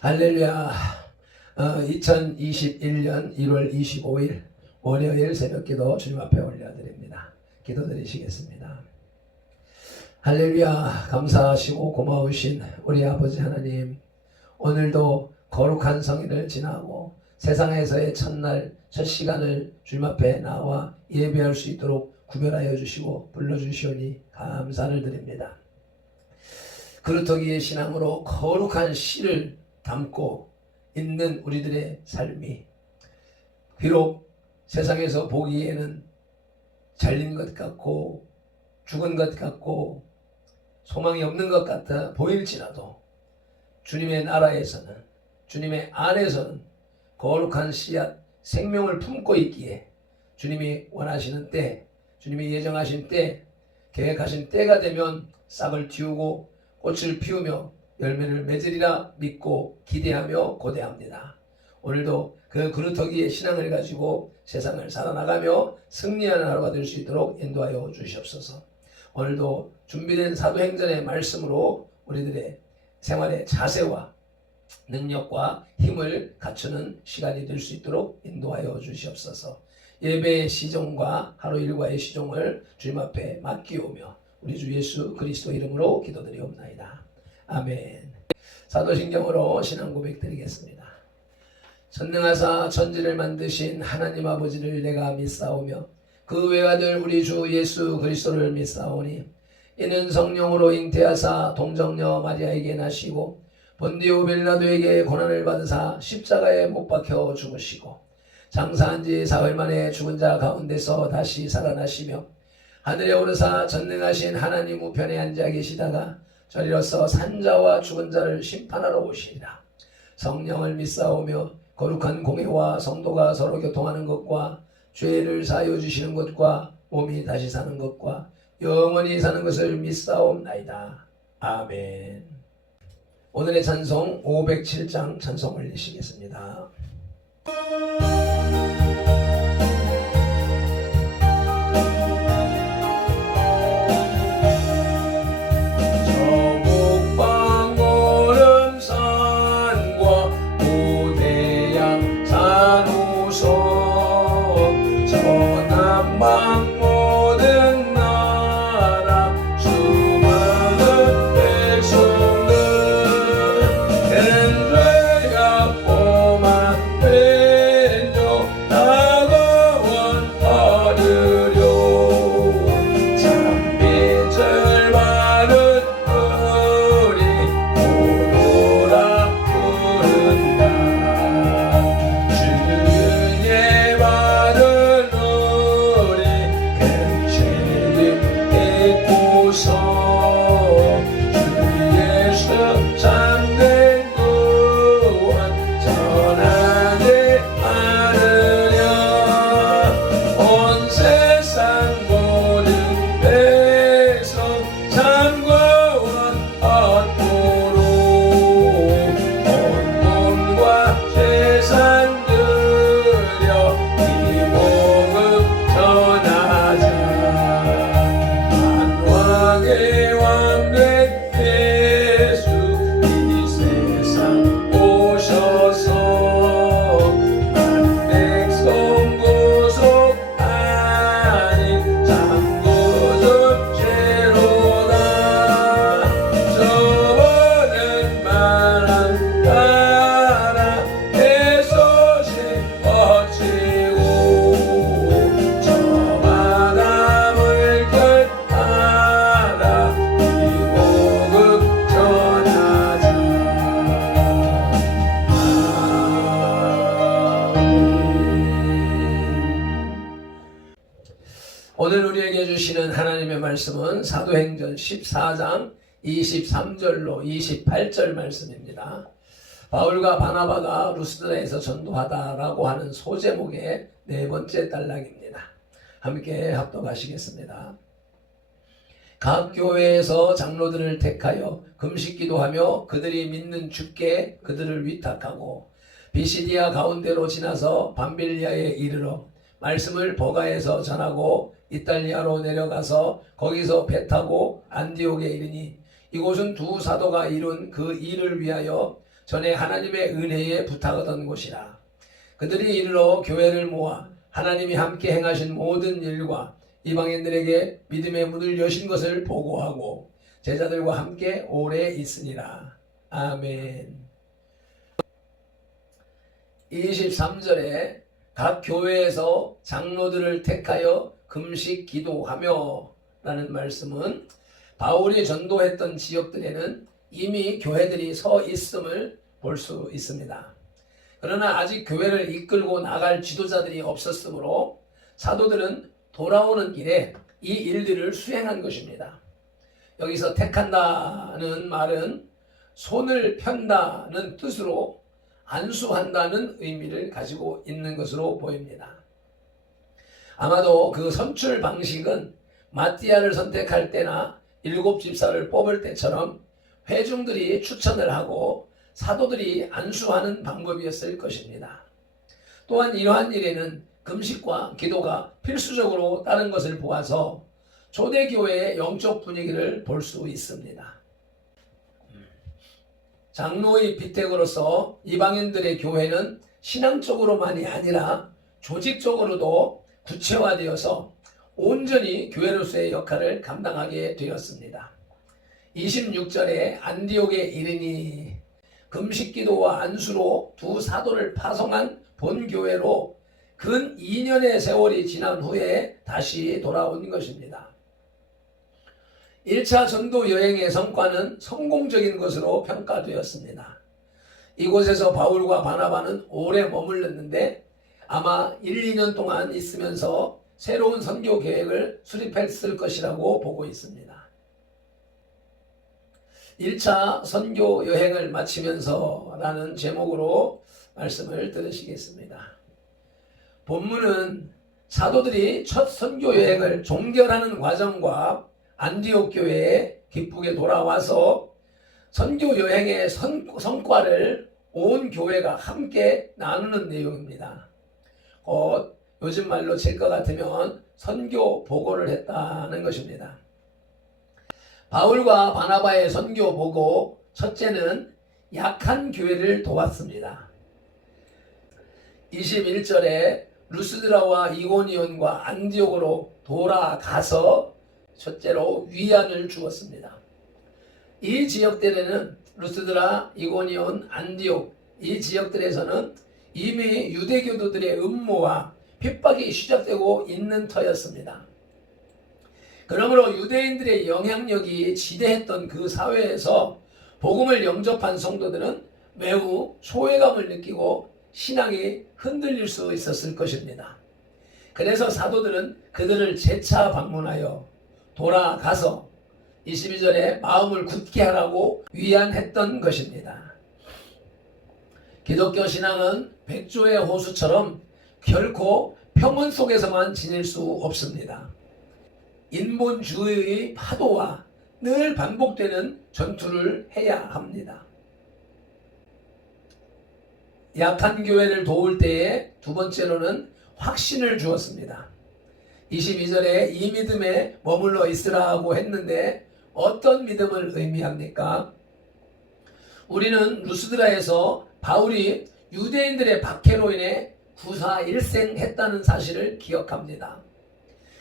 할렐루야. 2021년 1월 25일 월요일 새벽기도 주님 앞에 올려드립니다. 기도드리시겠습니다. 할렐루야. 감사하시고 고마우신 우리 아버지 하나님, 오늘도 거룩한 성일을 지나고 세상에서의 첫날 첫 시간을 주님 앞에 나와 예배할 수 있도록 구별하여 주시고 불러주시오니 감사를 드립니다. 그루터기의 신앙으로 거룩한 씨를 담고 있는 우리들의 삶이 비록 세상에서 보기에는 잘린 것 같고 죽은 것 같고 소망이 없는 것 같아 보일지라도 주님의 나라에서는, 주님의 안에서는 거룩한 씨앗 생명을 품고 있기에 주님이 원하시는 때, 주님이 예정하신 때, 계획하신 때가 되면 싹을 틔우고 꽃을 피우며 열매를 맺으리라 믿고 기대하며 고대합니다. 오늘도 그 그루터기의 신앙을 가지고 세상을 살아나가며 승리하는 하루가 될 수 있도록 인도하여 주시옵소서. 오늘도 준비된 사도행전의 말씀으로 우리들의 생활의 자세와 능력과 힘을 갖추는 시간이 될 수 있도록 인도하여 주시옵소서. 예배의 시종과 하루 일과의 시종을 주님 앞에 맡기오며 우리 주 예수 그리스도 이름으로 기도드리옵나이다. 아멘. 사도신경으로 신앙 고백 드리겠습니다. 전능하사 천지를 만드신 하나님 아버지를 내가 믿사오며 그 외아들 우리 주 예수 그리스도를 믿사오니 이는 성령으로 잉태하사 동정녀 마리아에게 나시고 본디오 빌라도에게 고난을 받으사 십자가에 못 박혀 죽으시고 장사한 지 사흘 만에 죽은 자 가운데서 다시 살아나시며 하늘에 오르사 전능하신 하나님 우편에 앉아 계시다가 저리로서 산자와 죽은 자를 심판하러 오시리라. 성령을 믿사오며 거룩한 공회와 성도가 서로 교통하는 것과 죄를 사하여 주시는 것과 몸이 다시 사는 것과 영원히 사는 것을 믿사옵나이다. 아멘. 오늘의 찬송 507장 찬송 올리시겠습니다. 오늘 우리에게 주시는 하나님의 말씀은 사도행전 14장 23절로 28절 말씀입니다. 바울과 바나바가 루스드라에서 전도하다라고 하는 소제목의 네 번째 단락입니다. 함께 합독하시겠습니다. 각 교회에서 장로들을 택하여 금식기도하며 그들이 믿는 주께 그들을 위탁하고 비시디아 가운데로 지나서 밤빌리아에 이르러 말씀을 버가에서 전하고 이탈리아로 내려가서 거기서 배 타고 안디옥에 이르니 이곳은 두 사도가 이룬 그 일을 위하여 전에 하나님의 은혜에 부탁하던 곳이라. 그들이 이르러 교회를 모아 하나님이 함께 행하신 모든 일과 이방인들에게 믿음의 문을 여신 것을 보고하고 제자들과 함께 오래 있으니라. 아멘. 23절에 각 교회에서 장로들을 택하여 금식 기도하며 라는 말씀은 바울이 전도했던 지역들에는 이미 교회들이 서 있음을 볼 수 있습니다. 그러나 아직 교회를 이끌고 나갈 지도자들이 없었으므로 사도들은 돌아오는 길에 이 일들을 수행한 것입니다. 여기서 택한다는 말은 손을 편다는 뜻으로 안수한다는 의미를 가지고 있는 것으로 보입니다. 아마도 그 선출 방식은 마띠아를 선택할 때나 7 집사를 뽑을 때처럼 회중들이 추천을 하고 사도들이 안수하는 방법이었을 것입니다. 또한 이러한 일에는 금식과 기도가 필수적으로 따른 것을 보아서 초대교회의 영적 분위기를 볼 수 있습니다. 장로의 비택으로서 이방인들의 교회는 신앙적으로만이 아니라 조직적으로도 구체화되어서 온전히 교회로서의 역할을 감당하게 되었습니다. 26절에 안디옥에 이르니 금식기도와 안수로 두 사도를 파송한 본교회로 근 2년의 세월이 지난 후에 다시 돌아온 것입니다. 1차 전도 여행의 성과는 성공적인 것으로 평가되었습니다. 이곳에서 바울과 바나바는 오래 머물렀는데 아마 1, 2년 동안 있으면서 새로운 선교 계획을 수립했을 것이라고 보고 있습니다. 1차 선교 여행을 마치면서 라는 제목으로 말씀을 들으시겠습니다. 본문은 사도들이 첫 선교 여행을 종결하는 과정과 안디옥 교회에 기쁘게 돌아와서 선교 여행의 성과를 온 교회가 함께 나누는 내용입니다. 곧 요즘 말로 칠 것 같으면 선교 보고를 했다는 것입니다. 바울과 바나바의 선교 보고 첫째는 약한 교회를 도왔습니다. 21절에 루스드라와 이고니온과 안디옥으로 돌아가서 첫째로 위안을 주었습니다. 이 지역들에는 루스드라, 이고니온, 안디옥 이 지역들에서는 이미 유대교도들의 음모와 핍박이 시작되고 있는 터였습니다. 그러므로 유대인들의 영향력이 지대했던 그 사회에서 복음을 영접한 성도들은 매우 소외감을 느끼고 신앙이 흔들릴 수 있었을 것입니다. 그래서 사도들은 그들을 재차 방문하여 돌아가서 22절에 마음을 굳게 하라고 위안했던 것입니다. 기독교 신앙은 백조의 호수처럼 결코 평온 속에서만 지낼 수 없습니다. 인본주의의 파도와 늘 반복되는 전투를 해야 합니다. 약한 교회를 도울 때에 두 번째로는 확신을 주었습니다. 22절에 이 믿음에 머물러 있으라고 했는데 어떤 믿음을 의미합니까? 우리는 루스드라에서 바울이 유대인들의 박해로 인해 구사일생했다는 사실을 기억합니다.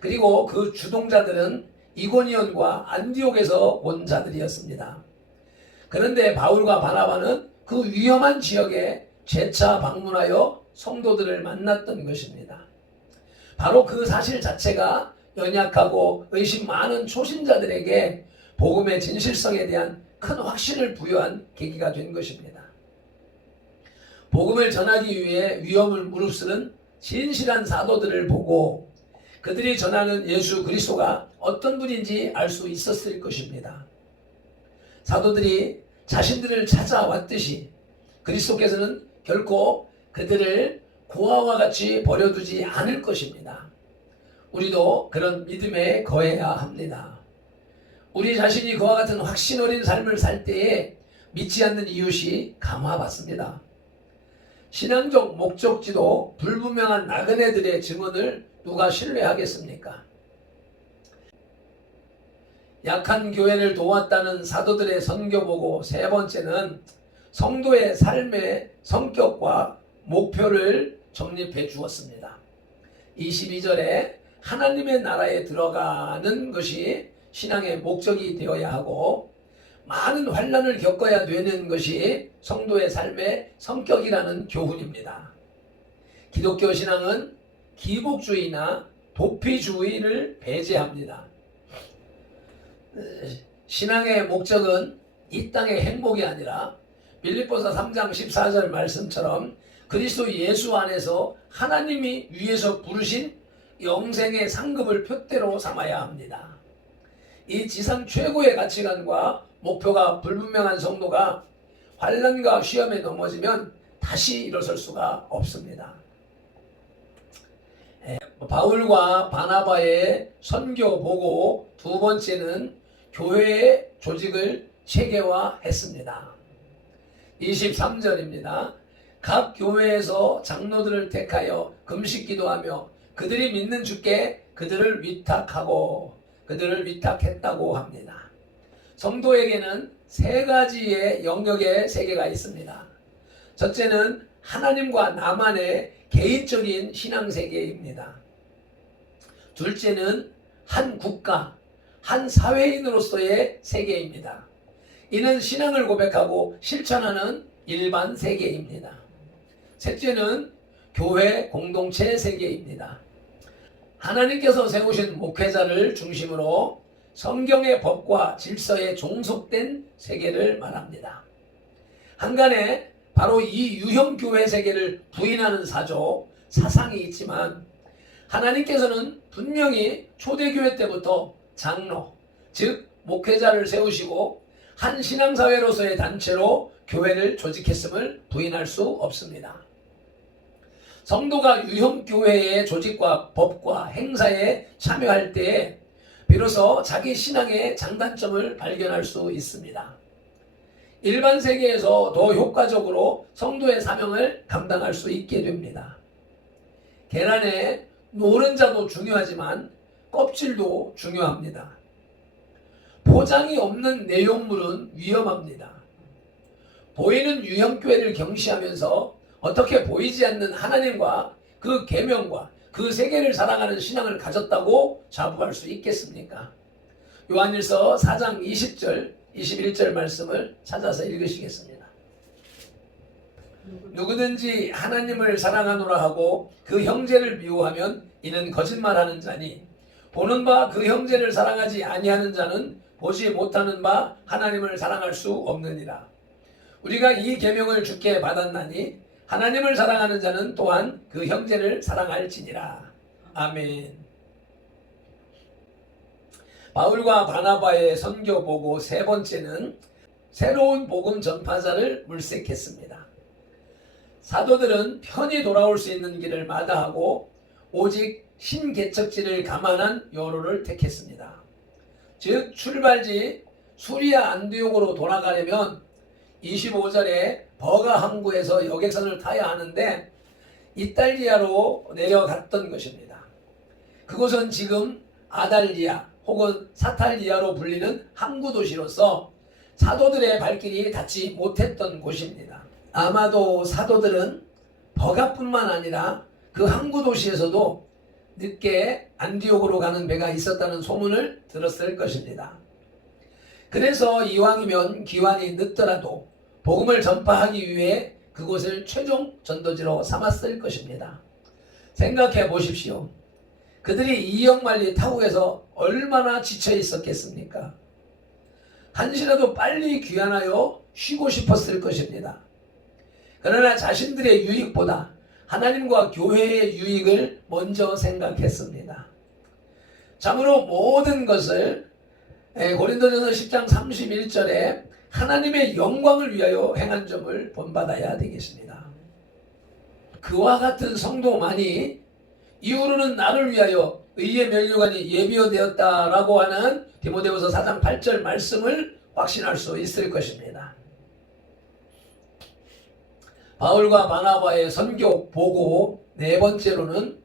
그리고 그 주동자들은 이고니온과 안디옥에서 온 자들이었습니다. 그런데 바울과 바나바는 그 위험한 지역에 재차 방문하여 성도들을 만났던 것입니다. 바로 그 사실 자체가 연약하고 의심 많은 초신자들에게 복음의 진실성에 대한 큰 확신을 부여한 계기가 된 것입니다. 복음을 전하기 위해 위험을 무릅쓰는 진실한 사도들을 보고 그들이 전하는 예수 그리스도가 어떤 분인지 알 수 있었을 것입니다. 사도들이 자신들을 찾아왔듯이 그리스도께서는 결코 그들을 고아와 같이 버려두지 않을 것입니다. 우리도 그런 믿음에 거해야 합니다. 우리 자신이 그와 같은 확신 어린 삶을 살 때에 믿지 않는 이웃이 감화받습니다. 신앙적 목적지도 불분명한 나그네들의 증언을 누가 신뢰하겠습니까? 약한 교회를 도왔다는 사도들의 선교보고 세 번째는 성도의 삶의 성격과 목표를 정립해 주었습니다. 22절에 하나님의 나라에 들어가는 것이 신앙의 목적이 되어야 하고 많은 환난을 겪어야 되는 것이 성도의 삶의 성격이라는 교훈입니다. 기독교 신앙은 기복주의나 도피주의를 배제합니다. 신앙의 목적은 이 땅의 행복이 아니라 빌립보서 3장 14절 말씀처럼 그리스도 예수 안에서 하나님이 위에서 부르신 영생의 상급을 표대로 삼아야 합니다. 이 지상 최고의 가치관과 목표가 불분명한 성도가 환난과 시험에 넘어지면 다시 일어설 수가 없습니다. 바울과 바나바의 선교 보고 두 번째는 교회의 조직을 체계화했습니다. 23절입니다. 각 교회에서 장로들을 택하여 금식 기도하며 그들이 믿는 주께 그들을 위탁했다고 합니다. 성도에게는 세 가지의 영역의 세계가 있습니다. 첫째는 하나님과 나만의 개인적인 신앙세계입니다. 둘째는 한 국가, 한 사회인으로서의 세계입니다. 이는 신앙을 고백하고 실천하는 일반 세계입니다. 셋째는 교회 공동체 세계입니다. 하나님께서 세우신 목회자를 중심으로 성경의 법과 질서에 종속된 세계를 말합니다. 한간에 바로 이 유형교회 세계를 부인하는 사상이 있지만 하나님께서는 분명히 초대교회 때부터 장로, 즉 목회자를 세우시고 한 신앙사회로서의 단체로 교회를 조직했음을 부인할 수 없습니다. 성도가 유형교회의 조직과 법과 행사에 참여할 때에 비로소 자기 신앙의 장단점을 발견할 수 있습니다. 일반 세계에서 더 효과적으로 성도의 사명을 감당할 수 있게 됩니다. 계란에 노른자도 중요하지만 껍질도 중요합니다. 포장이 없는 내용물은 위험합니다. 보이는 유형교회를 경시하면서 어떻게 보이지 않는 하나님과 그 계명과 그 세계를 사랑하는 신앙을 가졌다고 자부할 수 있겠습니까? 요한일서 4장 20절, 21절 말씀을 찾아서 읽으시겠습니다. 누구든지 하나님을 사랑하노라 하고 그 형제를 미워하면 이는 거짓말하는 자니 보는 바 그 형제를 사랑하지 아니하는 자는 보지 못하는 바 하나님을 사랑할 수 없느니라. 우리가 이 계명을 주께 받았나니 하나님을 사랑하는 자는 또한 그 형제를 사랑할지니라. 아멘. 바울과 바나바의 선교 보고 세 번째는 새로운 복음 전파자를 물색했습니다. 사도들은 편히 돌아올 수 있는 길을 마다하고 오직 신개척지를 감안한 여로를 택했습니다. 즉 출발지 수리아 안디옥으로 돌아가려면 25절에 버가 항구에서 여객선을 타야 하는데 이탈리아로 내려갔던 것입니다. 그곳은 지금 아달리아 혹은 사탈리아로 불리는 항구 도시로서 사도들의 발길이 닿지 못했던 곳입니다. 아마도 사도들은 버가뿐만 아니라 그 항구 도시에서도 늦게 안디옥으로 가는 배가 있었다는 소문을 들었을 것입니다. 그래서 이왕이면 기wan이 늦더라도 복음을 전파하기 위해 그곳을 최종 전도지로 삼았을 것입니다. 생각해 보십시오. 그들이 이역만리 타국에서 얼마나 지쳐 있었겠습니까? 한시라도 빨리 귀환하여 쉬고 싶었을 것입니다. 그러나 자신들의 유익보다 하나님과 교회의 유익을 먼저 생각했습니다. 참으로 모든 것을 고린도전서 10장 31절에 하나님의 영광을 위하여 행한 점을 본받아야 되겠습니다. 그와 같은 성도만이 이후로는 나를 위하여 의의 면류관이 예비되었다라고 하는 디모데후서 4장 8절 말씀을 확신할 수 있을 것입니다. 바울과 바나바의 선교 보고 네 번째로는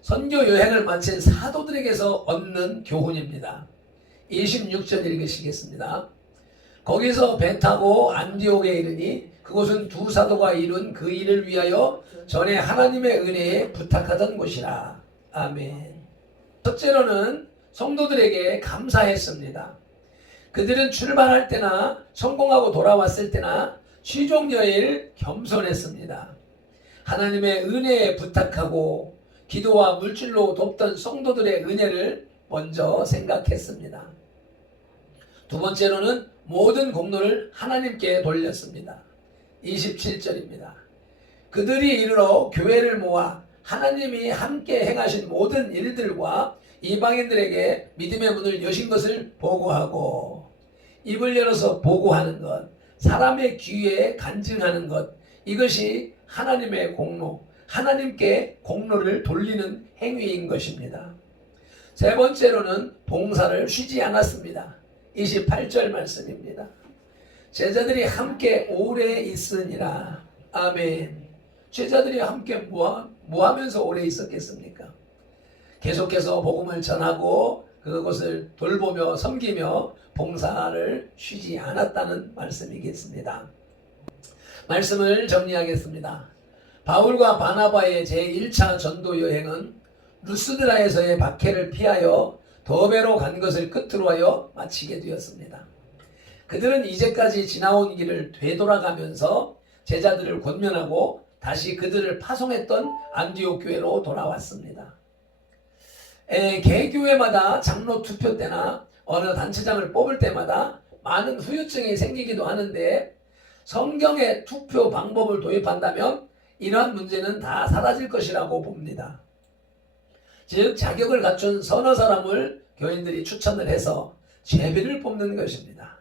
선교 여행을 마친 사도들에게서 얻는 교훈입니다. 26절 읽으시겠습니다. 거기서 배 타고 안디옥에 이르니 그곳은 두 사도가 이룬 그 일을 위하여 전에 하나님의 은혜에 부탁하던 곳이라. 아멘. 첫째로는 성도들에게 감사했습니다. 그들은 출발할 때나 성공하고 돌아왔을 때나 취종여일 겸손했습니다. 하나님의 은혜에 부탁하고 기도와 물질로 돕던 성도들의 은혜를 먼저 생각했습니다. 두 번째로는 모든 공로를 하나님께 돌렸습니다. 27절입니다. 그들이 이르러 교회를 모아 하나님이 함께 행하신 모든 일들과 이방인들에게 믿음의 문을 여신 것을 보고하고, 입을 열어서 보고하는 것, 사람의 귀에 간증하는 것, 이것이 하나님의 공로, 하나님께 공로를 돌리는 행위인 것입니다. 세 번째로는 봉사를 쉬지 않았습니다. 28절 말씀입니다. 제자들이 함께 오래 있으니라. 아멘. 제자들이 함께 뭐 하면서 오래 있었겠습니까? 계속해서 복음을 전하고 그것을 돌보며 섬기며 봉사를 쉬지 않았다는 말씀이겠습니다. 말씀을 정리하겠습니다. 바울과 바나바의 제1차 전도 여행은 루스드라에서의 박해를 피하여 더베로 간 것을 끝으로 하여 마치게 되었습니다. 그들은 이제까지 지나온 길을 되돌아가면서 제자들을 권면하고 다시 그들을 파송했던 안디옥 교회로 돌아왔습니다. 개교회마다 장로 투표 때나 어느 단체장을 뽑을 때마다 많은 후유증이 생기기도 하는데, 성경의 투표 방법을 도입한다면 이러한 문제는 다 사라질 것이라고 봅니다. 즉 자격을 갖춘 서너 사람을 교인들이 추천을 해서 제비를 뽑는 것입니다.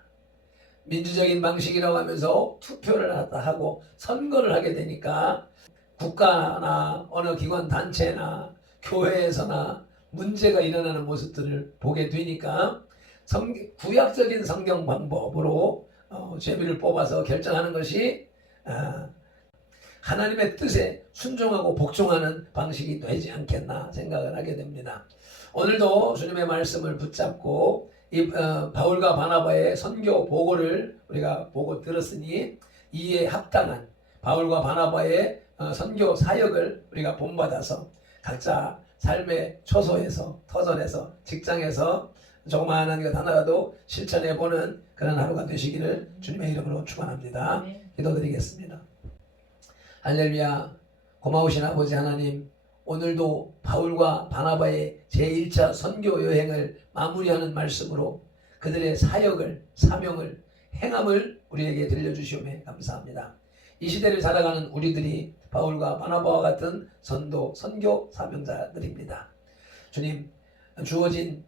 민주적인 방식이라고 하면서 투표를 하고 선거를 하게 되니까 국가나 어느 기관 단체나 교회에서나 문제가 일어나는 모습들을 보게 되니까 구약적인 성경 방법으로 제비를 뽑아서 결정하는 것이 하나님의 뜻에 순종하고 복종하는 방식이 되지 않겠나 생각을 하게 됩니다. 오늘도 주님의 말씀을 붙잡고 이 바울과 바나바의 선교 보고를 우리가 보고 들었으니, 이에 합당한 바울과 바나바의 선교 사역을 우리가 본받아서 각자 삶의 초소에서, 터전에서, 직장에서 조그마한 것 하나라도 실천해보는 그런 하루가 되시기를 주님의 이름으로 축원합니다. 기도드리겠습니다. 할렐루야. 고마우신 아버지 하나님, 오늘도 바울과 바나바의 제1차 선교 여행을 마무리하는 말씀으로 그들의 사역을, 사명을, 행함을 우리에게 들려주시오매 감사합니다. 이 시대를 살아가는 우리들이 바울과 바나바와 같은 선교 사명자들입니다. 주님, 주어진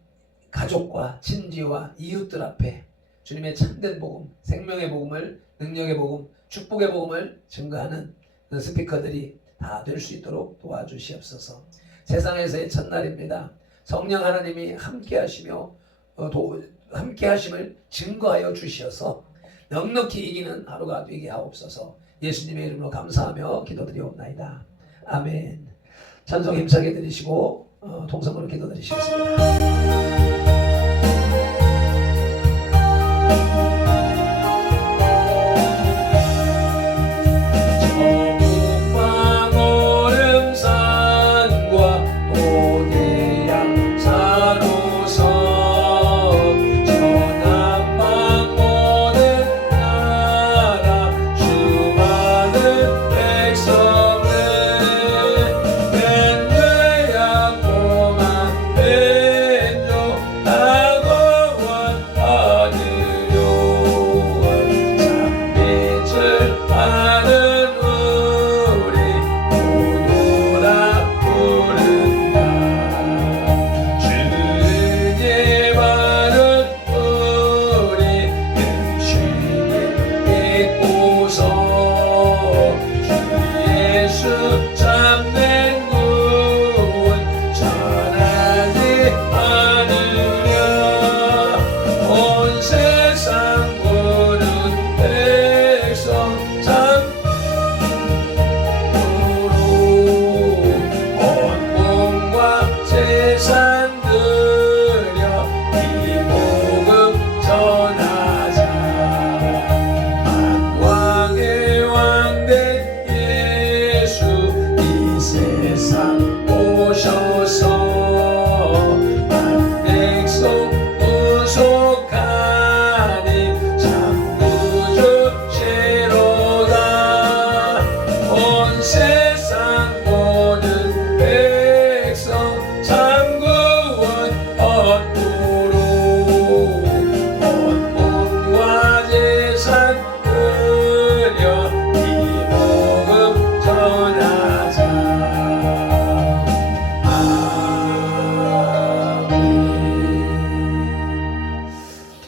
가족과 친지와 이웃들 앞에 주님의 참된 복음, 생명의 복음을, 능력의 복음, 축복의 복음을 증거하는 그 스피커들이 다 될 수 있도록 도와주시옵소서. 세상에서의 첫날입니다. 성령 하나님이 함께 하시며 함께 하심을 증거하여 주시어서 넉넉히 이기는 하루가 되게 하옵소서. 예수님의 이름으로 감사하며 기도드리옵나이다. 아멘. 찬송 힘차게 드리시고 통성으로 기도드리시겠습니다.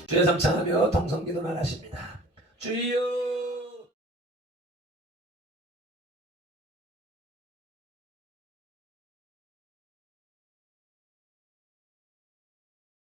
주의 삼창하며 통성기도를 하십니다. 주여